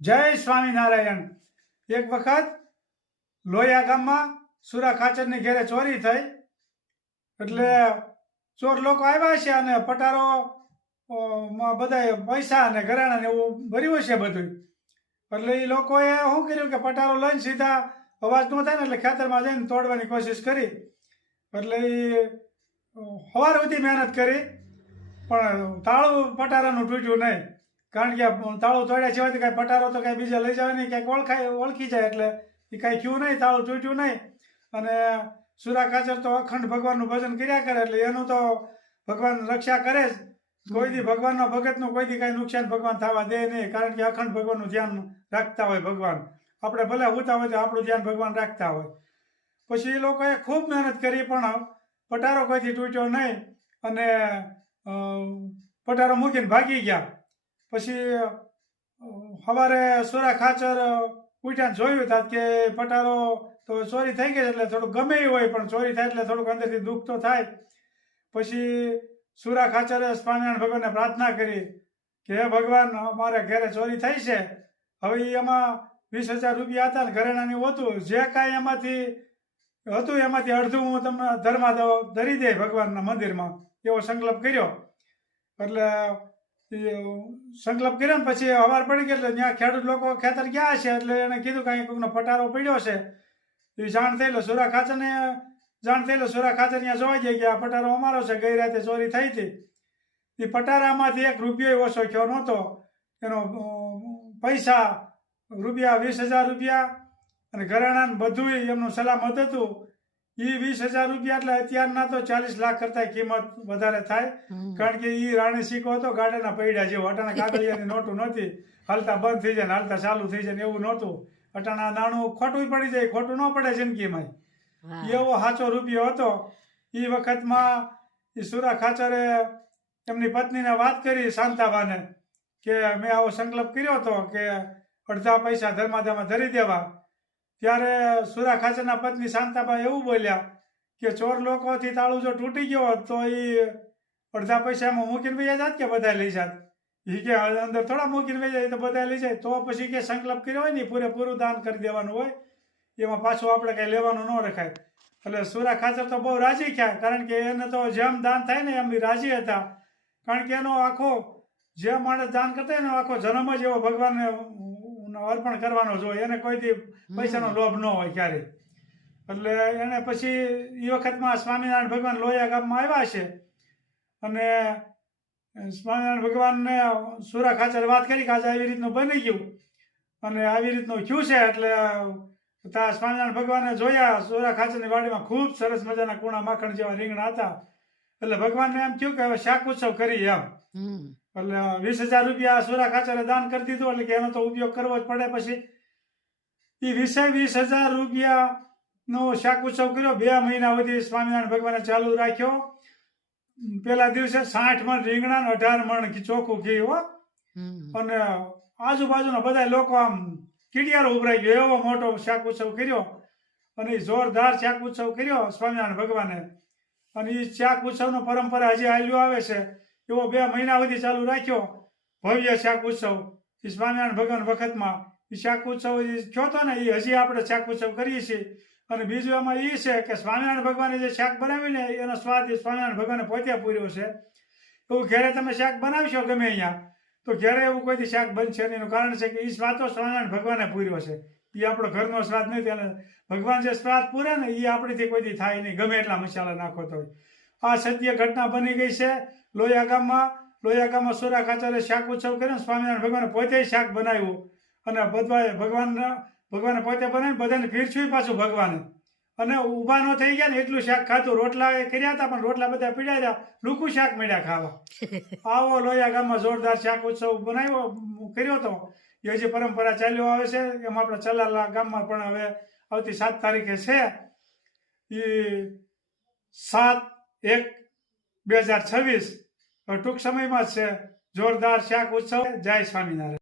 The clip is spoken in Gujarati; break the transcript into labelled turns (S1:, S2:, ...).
S1: જય સ્વામિનારાયણ. એક વખત લોયા ગામમાં સુરા ખાચરની ઘેરે ચોરી થઈ. એટલે ચોર લોકો આવ્યા છે અને પટારો માં બધાય પૈસા અને ઘરેણા ને એવું ભર્યું છે બધું. એટલે એ લોકોએ શું કર્યું કે પટારો લઈને સીધા અવાજ ન થાય ને એટલે ખેતરમાં જઈને તોડવાની કોશિશ કરી. એટલે એ સવાર સુધી મહેનત કરી, પણ તાળું પટારાનું તૂટ્યું નહીં. કારણ કે તાળું તોડ્યા સિવાય કાંઈ પટારો તો કાંઈ બીજા લઈ જવાય નહીં. ક્યાંક ઓળખાય, ઓળખી જાય એટલે એ કાંઈ થયું નહીં, તાળું તૂટ્યું નહીં. અને સુરા કાચર તો અખંડ ભગવાનનું ભજન કર્યા કરે એટલે એનું તો ભગવાન રક્ષા કરે જ. કોઈ દી ભગવાનનો ભગતનું, કોઈ દી કાંઈ નુકસાન ભગવાન થવા દે નહીં. કારણ કે અખંડ ભગવાનનું ધ્યાન રાખતા હોય ભગવાન. આપણે ભલે હોતા હોય તો આપણું ધ્યાન ભગવાન રાખતા હોય. પછી એ લોકોએ ખૂબ મહેનત કરી પણ પટારો કોઈથી તૂટ્યો નહીં. અને પટારો મૂકીને ભાગી ગયા. પછી સવારે સોરા ખાચર ઉઠ્યા જોયું તા કે પટારો તો ચોરી થઈ ગઈ એટલે થોડું ગમે એ હોય, પણ ચોરી થાય એટલે થોડુંક અંદરથી દુઃખ તો થાય. પછી સુરા ખાચરે સ્વામિનારાયણ ભગવાનને પ્રાર્થના કરી કે, હે ભગવાન, અમારે ઘરે ચોરી થઈ છે. હવે એમાં વીસ હજાર રૂપિયા હતા ને ઘરેણાની હતું જે કાંઈ એમાંથી હતું એમાંથી અડધું હું તમને ધર્મા ધરી દે ભગવાનના મંદિરમાં. એવો સંકલ્પ કર્યો. એટલે સંકલ્પ કર્યો ને પછી હવાર પડી ગઈ એટલે ત્યાં ખેડૂત લોકો ખેતર ગયા છે એટલે એને કીધું કાંઈ કોઈકનો પટારો પડ્યો છે. એ જાણ થયેલો સુરા ખાચરને જાણ થયેલો સુરા ખાચર ત્યાં જોવા જઈ ગયા પટારો અમારો છે, ગઈ રાતે ચોરી થઈ હતી. એ પટારામાંથી એક રૂપિયો ઓછો થયો નહોતો. એનો પૈસા રૂપિયા વીસ હજાર રૂપિયા અને ઘરેણા ને બધું એમનું સલામત હતું. એ વીસ હજાર રૂપિયા એટલે અત્યારના તો ચાલીસ લાખ કરતા કિંમત વધારે થાય. કારણ કે એ રાણી સિક્કો હતો ગાડાના પૈડા જેવો. અટાણા કાગળિયાની નોટું નહોતી હાલતા બંધ થઈ જાય ને હાલતા ચાલુ થઈ જાય ને એવું નહોતું. અટાણા નાણું ખોટું પડી જાય ખોટું ન પડે જિંદગીમાં એવો સાચો રૂપિયો હતો. એ વખતમાં એ સુરા ખાચરે એમની પત્નીને વાત કરી શાંતાબાને કે મેં આવો સંકલ્પ કર્યો હતો કે અડધા પૈસા ધર્માદામાં ધરી દેવા. ત્યારે સુરા ખાચરના પત્ની શાંતાબા એવું બોલ્યા કે ચોર લોકોથી તાળું જો તૂટી ગયો હોત તો એ અડધા પૈસામાં મૂકીને વહી જાત કે બધા લઈ જાત? એ કે અંદર થોડા મૂકીને બી જાય તો બધા લઈ જાય. તો પછી કે સંકલ્પ કર્યો હોય ને પૂરેપૂરું દાન કરી દેવાનું હોય. એમાં પાછું આપણે કાંઈ લેવાનું ન રખાય. એટલે સુરા ખાચર તો બહુ રાજી થયા, કારણ કે એને તો જેમ દાન થાય ને એમ રાજી હતા. કારણ કે એનો આખો જે માણસ દાન કરતા હોય એનો આખો જન્મ જ એવો ભગવાનને અર્પણ કરવાનો જ હોય એને કોઈથી પૈસાનો લોભ ન હોય ક્યારેય. એટલે એને પછી એ વખતમાં સ્વામિનારાયણ ભગવાન લોયા ગામમાં આવ્યા છે. અને સ્વામિનારાયણ ભગવાનને સુરા ખાચર વાત કરી કે આજે આવી રીતનું બની ગયું. અને આવી રીતનું થયું છે એટલે ત્યાં સ્વામિનારાયણ ભગવાને જોયા સુરા ખાચરની વાડીમાં ખૂબ સરસ મજાના કુણા માખણ જેવા રીંગણા હતા. એટલે ભગવાનને એમ થયું કે હવે શાક ઉત્સવ કરી એમ. એટલે વીસ હજાર રૂપિયા સુરા ખાચરે દાન કરી દીધું એટલે કે એનો તો ઉપયોગ કરવો જ પડે પછી. એ વીસે વીસ હજાર રૂપિયા નો શાક ઉત્સવ કર્યો. બે મહિના સુધી સ્વામિનારાયણ ભગવાને ચાલુ રાખ્યો. પેલા દિવસે સાઠ મણ રીંગણા ને અઢાર મણ ચોખ્ખું ઘી હો. અને આજુબાજુના બધા લોકો આમ કીડિયારો ઉભરાઈ ગયો એવો મોટો શાક ઉત્સવ કર્યો. અને એ જોરદાર શાક ઉત્સવ કર્યો સ્વામિનારાયણ ભગવાને. અને એ શાક ઉત્સવનો પરંપરા હજી હાલ્યો આવે છે. એવો બે મહિના સુધી ચાલુ રાખ્યો. ભવ્ય શાક ઉત્સવ. એ સ્વામિનારાયણ ભગવાન વખતમાં એ શાક ઉત્સવ થયો હતો ને એ હજી આપણે શાક ઉત્સવ કરીએ છીએ. અને બીજું એમાં એ છે કે સ્વામિનારાયણ ભગવાને જે શાક બનાવ્યું ને, એનો સ્વાદ એ સ્વામિનારાયણ ભગવાને પોતે પૂર્યો છે. એવું ઘરે તમે શાક બનાવશો ગમે અહીંયા, તો ઘેરે એવું કોઈ દી શાક બનશે નહીં. એનું કારણ છે કે એ સ્વાદ તો સ્વામિનારાયણ ભગવાને પૂર્યો છે. એ આપણો ઘરનો સ્વાદ નથી અને ભગવાન જે સ્વાદ પૂરે ને એ આપણીથી કોઈ દી થાય નહીં. ગમે એટલા મસાલા નાખો તો. આ સત્ય ઘટના બની ગઈ છે. લોયા ગામમાં લોયા ગામમાં સોરા ખાચરે શાક ઉત્સવ કર્યો સ્વામિનારાયણ ભગવાને પોતે શાક બનાવ્યું. અને બધાએ ભગવાન ભગવાને પોતે બનાવી બધાને પીરછ્યું પાછું ભગવાને. અને ઊભા ન થઈ ગયા ને એટલું શાક ખાધું. રોટલા એ કર્યા હતા પણ રોટલા બધા પીડ્યા રહ્યા. લૂકું શાક મળ્યા ખાવા. આવો લોયા ગામમાં જોરદાર શાક ઉત્સવ બનાવ્યો કર્યો હતો. એ હજી પરંપરા ચાલ્યો આવે છે. એમાં આપણે ચલાલા ગામમાં પણ હવે આવતી સાત તારીખે છે. એ સાત એક બે હજાર છવ્વીસ. ટૂંક સમયમાં જ છે. જોરદાર શાક ઉત્સવ. જય સ્વામિનારાયણ.